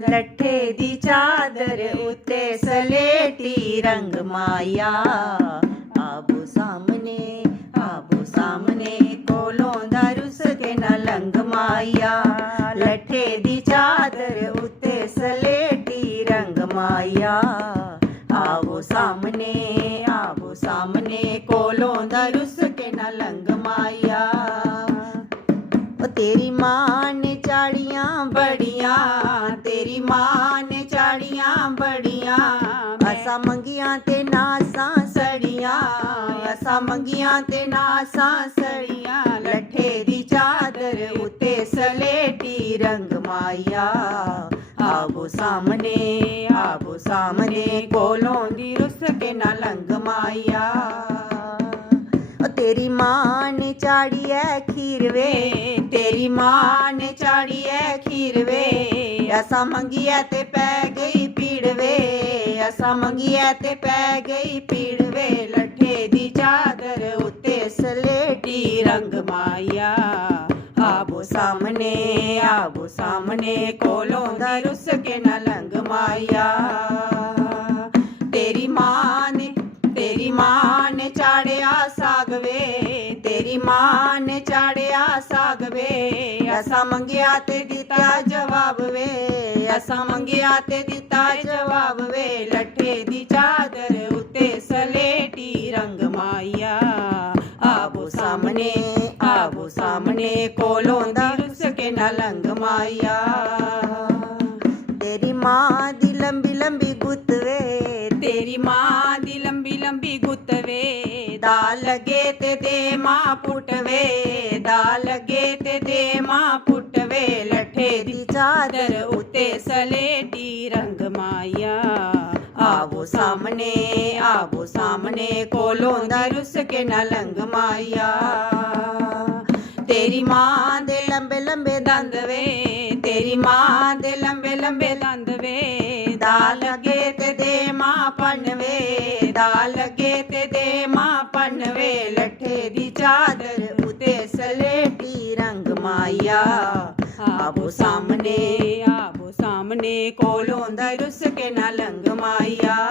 लट्ठे दी चादर उत्ते सलेटी रंग माया। आबो सामने कोलों दा रुस के न लंग माया। लट्ठे दी चादर उत्ते सलेटी रंग माया। आवो सामने कोलों दा रुस के न लंग माया। तेरी माँ ने चाड़ियाँ बड़ियाँ, तेरी माँ ने चाड़ियाँ बड़ियाँ। असा मंगियां ते नासां सड़ियां, असा मंगियां ते नासां सड़ियां। लट्ठे दी चादर उत्ते सलेटी रंग माया। आवो सामने कोलों दी रुस के न लंग माया। तेरी माँ ने चाड़ी है खीरवे, तेरी माँ ने चाड़ी है खीरवे। असा मंगिया ते पै गई पीड़वे, असा मंगिया ते पै गई पीड़वे। लट्ठे दी चादर उत्ते सलेटी रंग माया। आबो सामने कोलों दा रुस के न लंग माया। तेरी माँ ने चाड़िया साग वे, तेरी माँ ने चाड़िया साग वे। असा मंगिया ते दिता जवाब वे, असा मंगिया ते दिता जवाब वे। लट्ठे दी चादर उत्ते सलेटी रंग माया। आबो सामने कोलों दा रुस के न लंग माया। तेरी माँ दी लंबी लंबी गुत्त वे, तेरी माँ दी लंबी लंबी गुत्त वे। दाल लगे ते दे माँ पुटवे, दाल लगे ते दे माँ पुटवे। लट्ठे दी चादर उत्ते सलेटी रंग माया। आवो सामने कोलों दा रुस के न लंग माया। तेरी माँ दे लंबे लंबे दंद वे, तेरी माँ दे लंबे लंबे दंद वे। दाल लगे ते दे माँ पनवे, दाल लगे ते दे माँ पनवे। लट्ठे दी चादर उत्ते सलेटी रंग माया। आबो सामने कोलों दा रुस के न लंग माया।